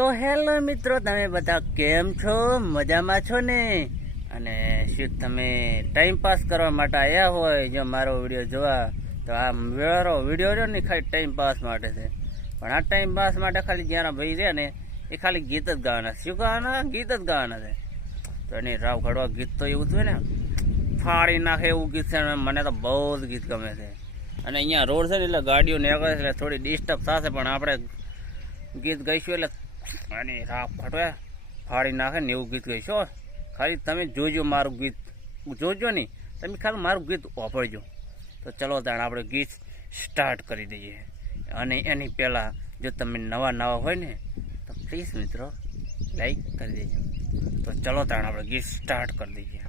તો હેલો મિત્રો, તમે બધા કેમ છો? મજામાં છો ને? અને શું તમે ટાઈમ પાસ કરવા માટે આવ્યા હોય જો મારો વિડીયો જોવા, તો આ મારો વિડીયો રહ્યો ને ખાલી ટાઈમ પાસ માટે છે. પણ આ ટાઈમ પાસ માટે ખાલી જ્યાં ભાઈ છે ને એ ખાલી ગીત જ ગાવાના. શું ગાવાના? ગીત જ ગાવાના છે. તો એની રાવ ઘડવા ગીત તો એવું છે ને ફાડી નાખે એવું ગીત છે. મને તો બહુ જ ગીત ગમે છે. અને અહીંયા રોડ છે ને એટલે ગાડીઓ નીકળે છે એટલે થોડી ડિસ્ટર્બ થશે, પણ આપણે ગીત ગાઈશું એટલે એની રાવ ઘડવા ફાડી નાખે ને એવું ગીત ગાઈશું. ખાલી તમે જોજો મારું ગીત, જોજો નહીં તમે ખાલી મારું ગીત વાપરજો. તો ચલો તાણ આપણે ગીત સ્ટાર્ટ કરી દઈએ. અને એની પહેલાં જો તમે નવા હોય ને તો પ્લીઝ મિત્રો લાઈક કરી દેજો. તો ચલો તાણ આપણે ગીત સ્ટાર્ટ કરી દઈએ.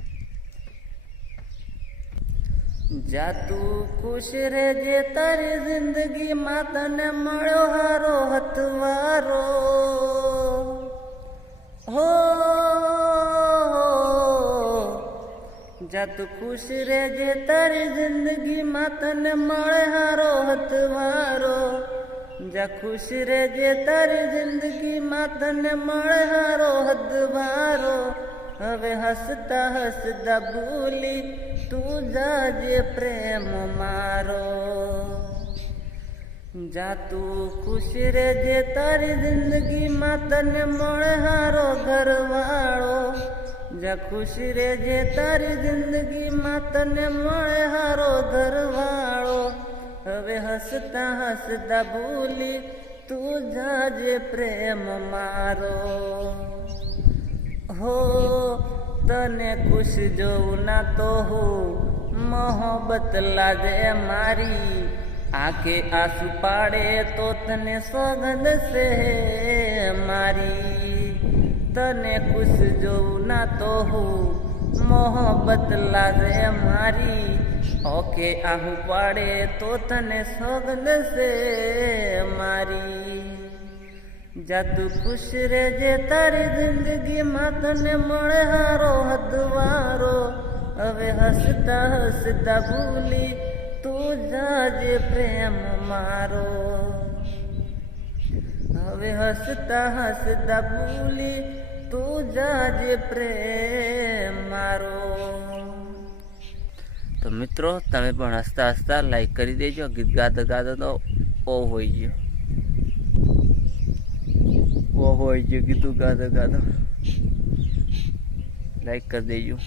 જા તું ખુશ રહેજે તારી જિંદગીમાં તને મળ્યો હારો હથવારો હો. જા તું ખુશ રહેજે તારી જિંદગીમાં તને મળે હારો હથવારો. જા ખુશ રહેજે તારી જિંદગીમાં તને મળે હારો હથવારો. હવે હસતા હસતા ભૂલી તું જાજે પ્રેમ મારો. જા તું ખુશ રહેજે તારી જિંદગીમાં તને મળે હારો ઘરવાળો. જા ખુશ રહેજે તારી જિંદગીમાં તને મળે હારો ઘરવાળો. હવે હસતા હસતા ભૂલી તું જાજે પ્રેમ મારો હો. તને ખુશ જોઉં ના તો હું મોહબ્બત લાગે મારી. આંખે આંસુ પાડે તો તને સોગંદ છે મારી. તને ખુશ જોઉં ના તો હું મોહબ્બત લાગે મારી. ઓકે આહુ પાડે તો તને સોગંદ છે મારી. જા તું ખુશ રહેજે તારી જિંદગીમાં તને મળે હારો હદવારો. હવે હસતા હસતા ભૂલી તું જાજે પ્રેમ મારો. હવે હસતા હસતા ભૂલી તું જાજે પ્રેમ મારો. તો મિત્રો તમે પણ હસતા હસતા લાઈક કરી દેજો. ગીત ગાતા ગાતા તો ઓ હોય ગયો, ઓ હોય ગયો ગીતું ગાતા ગાતા લાઈક કરી દેજો.